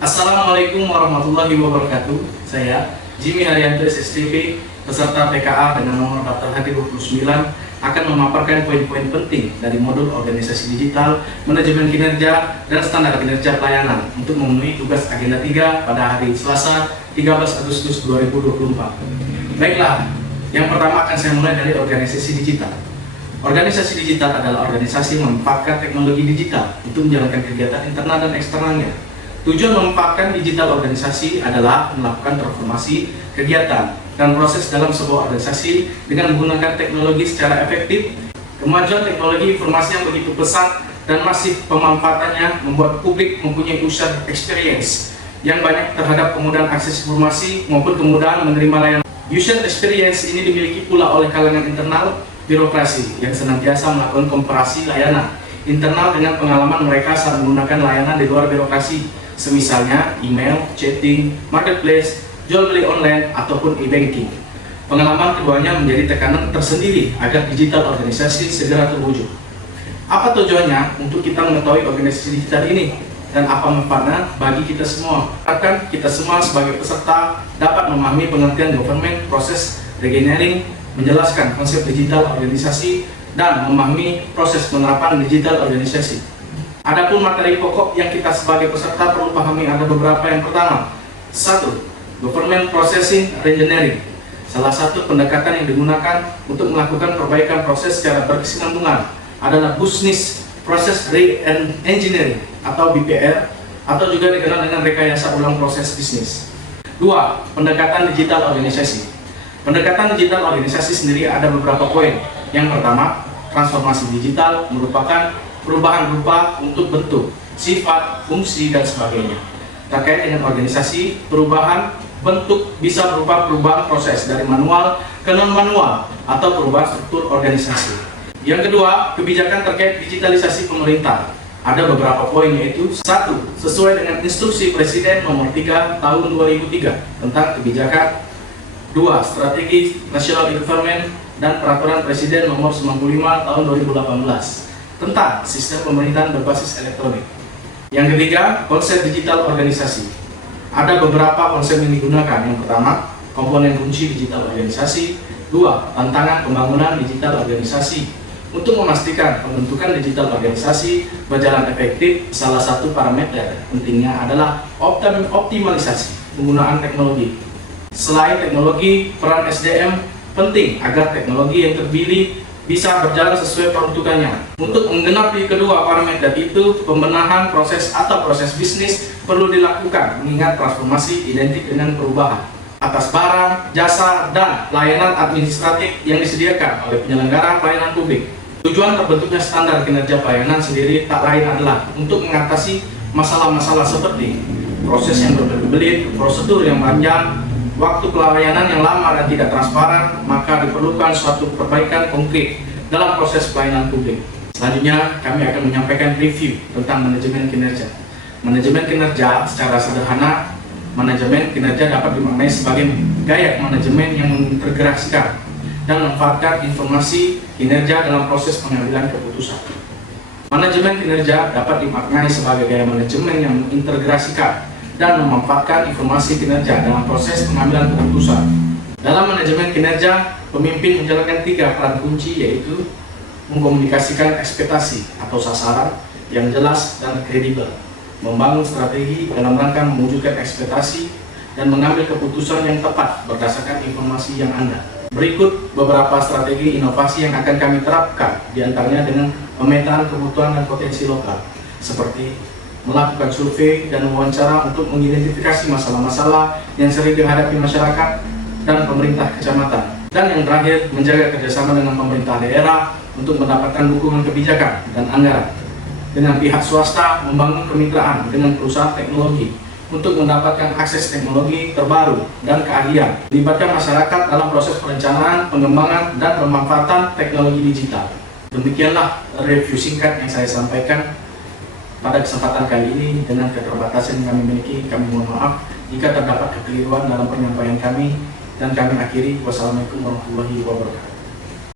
Assalamualaikum warahmatullahi wabarakatuh. Saya Jimmy Haryanto SSTP, peserta PKA dengan nomor daftar hati 29, akan memaparkan poin-poin penting dari modul organisasi digital, manajemen kinerja, dan standar kinerja pelayanan untuk memenuhi tugas agenda 3 pada hari Selasa 13 Agustus 2024. Baiklah, yang pertama akan saya mulai dari organisasi digital. Organisasi digital adalah organisasi yang memanfaatkan teknologi digital untuk menjalankan kegiatan internal dan eksternalnya. Tujuan memanfaatkan digital organisasi adalah melakukan transformasi kegiatan dan proses dalam sebuah organisasi dengan menggunakan teknologi secara efektif. Kemajuan teknologi informasi yang begitu pesat dan masif pemanfaatannya membuat publik mempunyai user experience yang banyak terhadap kemudahan akses informasi maupun kemudahan menerima layanan. User experience ini dimiliki pula oleh kalangan internal birokrasi yang senantiasa melakukan komparasi layanan internal dengan pengalaman mereka saat menggunakan layanan di luar birokrasi, semisalnya email, chatting, marketplace, jual beli online, ataupun e-banking. Pengalaman keduanya menjadi tekanan tersendiri agar digital organisasi segera terwujud. Apa tujuannya untuk kita mengetahui organisasi digital ini dan apa manfaatnya bagi kita semua? Akan kita semua sebagai peserta dapat memahami pengertian government proses engineering, menjelaskan konsep digital organisasi, dan memahami proses penerapan digital organisasi. Adapun materi pokok yang kita sebagai peserta perlu pahami ada beberapa. Yang pertama, 1. Government Processing Engineering. Salah satu pendekatan yang digunakan untuk melakukan perbaikan proses secara berkesinambungan adalah Business Process Re-Engineering atau BPR, atau juga dikenal dengan rekayasa ulang proses bisnis. 2. Pendekatan digital organisasi. Pendekatan digital organisasi sendiri ada beberapa poin. Yang pertama, transformasi digital merupakan perubahan rupa untuk bentuk, sifat, fungsi, dan sebagainya. Terkait dengan organisasi, perubahan bentuk bisa berupa perubahan proses dari manual ke non-manual atau perubahan struktur organisasi. Yang kedua, kebijakan terkait digitalisasi pemerintah. Ada beberapa poin, yaitu 1. Sesuai dengan instruksi Presiden nomor 3 tahun 2003 tentang kebijakan. 2. Strategi National Government dan Peraturan Presiden nomor 95 tahun 2018 tentang sistem pemerintahan berbasis elektronik. Yang ketiga, konsep digital organisasi. Ada beberapa konsep yang digunakan. Yang pertama, komponen kunci digital organisasi. 2. Tantangan pembangunan digital organisasi. Untuk memastikan pembentukan digital organisasi berjalan efektif, salah satu parameter pentingnya adalah optimalisasi penggunaan teknologi. Selain teknologi, peran SDM penting agar teknologi yang terpilih bisa berjalan sesuai peruntukannya. Untuk menggenapi kedua parameter itu, pembenahan proses atau proses bisnis perlu dilakukan, mengingat transformasi identik dengan perubahan atas barang, jasa, dan layanan administratif yang disediakan oleh penyelenggara pelayanan publik. Tujuan terbentuknya standar kinerja pelayanan sendiri tak lain adalah untuk mengatasi masalah-masalah seperti proses yang berbelit-belit, prosedur yang panjang, waktu pelayanan yang lama dan tidak transparan. Maka diperlukan suatu perbaikan konkret dalam proses pelayanan publik. Selanjutnya, kami akan menyampaikan review tentang manajemen kinerja. Manajemen kinerja secara sederhana, manajemen kinerja dapat dimaknai sebagai gaya manajemen yang mengintegrasikan dan memanfaatkan informasi kinerja dalam proses pengambilan keputusan. Manajemen kinerja dapat dimaknai sebagai gaya manajemen yang mengintegrasikan dan memanfaatkan informasi kinerja dalam proses pengambilan keputusan. Dalam manajemen kinerja, pemimpin menjalankan 3 peran kunci, yaitu mengkomunikasikan ekspektasi atau sasaran yang jelas dan kredibel, membangun strategi dalam rangka mewujudkan ekspektasi, dan mengambil keputusan yang tepat berdasarkan informasi yang ada. Berikut beberapa strategi inovasi yang akan kami terapkan, diantaranya dengan pemetaan kebutuhan dan potensi lokal, seperti melakukan survei dan wawancara untuk mengidentifikasi masalah-masalah yang sering dihadapi masyarakat dan pemerintah kecamatan. Dan yang terakhir, menjaga kerjasama dengan pemerintah daerah untuk mendapatkan dukungan kebijakan dan anggaran. Dengan pihak swasta, membangun kemitraan dengan perusahaan teknologi untuk mendapatkan akses teknologi terbaru dan keahlian. Libatkan masyarakat dalam proses perencanaan, pengembangan, dan pemanfaatan teknologi digital. Demikianlah review singkat yang saya sampaikan pada kesempatan kali ini. Dengan keterbatasan yang kami miliki, kami mohon maaf jika terdapat kekeliruan dalam penyampaian kami, dan kami akhiri. Wassalamualaikum warahmatullahi wabarakatuh.